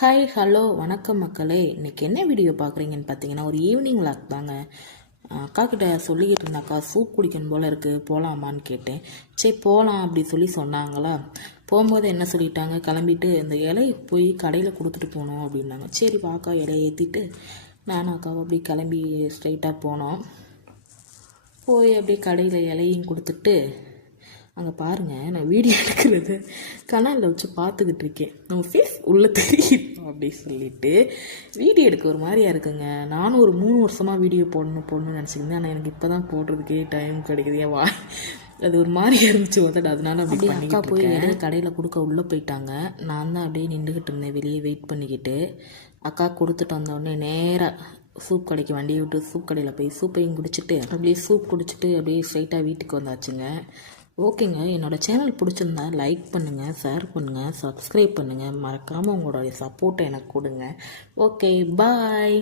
Hi hello வணக்கம் மக்களே. இன்றைக்கி என்ன வீடியோ பார்க்குறீங்கன்னு பார்த்தீங்கன்னா, ஒரு ஈவினிங் விளாக் தாங்க. அக்கா கிட்ட சொல்லிக்கிட்டு இருந்தாக்கா, சூப் குடிக்கணும் போல் இருக்குது, போகலாமான்னு கேட்டேன். சரி போகலாம் அப்படி சொன்னாங்களா. போகும்போது என்ன சொல்லிட்டாங்க, கிளம்பிட்டு இந்த இலையை போய் கடையில் கொடுத்துட்டு போகணும் அப்படின்னாங்க. சரி வாக்கா இலையை ஏற்றிட்டு நானும் அக்காவை அப்படி கிளம்பி ஸ்ட்ரைட்டாக போனோம். போய் அப்படியே கடையில் இலையும் கொடுத்துட்டு அங்கே பாருங்கள், நான் வீடியோ எடுக்கிறது கனாலில் வச்சு பார்த்துக்கிட்டு இருக்கேன். நம்ம ஃபேஸ் உள்ளே தெரியும் அப்படி சொல்லிட்டு வீடியோ எடுக்க ஒரு மாதிரியா இருக்குங்க. நானும் ஒரு 3 வருஷமாக வீடியோ போடணும்னு நினச்சிருந்தேன். ஆனால் எனக்கு இப்போ தான் போடுறதுக்கே டைம் கிடைக்குது. ஏன் அது ஒரு மாதிரியா இருந்துச்சு வந்துட்டு, அதனால அப்படி அக்கா போய் இடையே கடையில் கொடுக்க உள்ளே போயிட்டாங்க. நான் தான் அப்படியே நின்றுக்கிட்டு இருந்தேன் வெளியே வெயிட் பண்ணிக்கிட்டு. அக்கா கொடுத்துட்டு வந்தோடனே நேராக சூப் கடைக்கு வண்டியை விட்டு சூப் கடையில் போய் சூப்பையும் குடிச்சிட்டு அப்படியே சூப் குடிச்சிட்டு அப்படியே ஸ்ட்ரைட்டாக வீட்டுக்கு வந்தாச்சுங்க. ஓகேங்க, என்னோடய சேனல் பிடிச்சிருந்தா லைக் பண்ணுங்கள், ஷேர் பண்ணுங்கள், சப்ஸ்கிரைப் பண்ணுங்கள். மறக்காமல் உங்களுடைய சப்போர்ட்டை எனக்கு கொடுங்க. ஓகே, பாய்.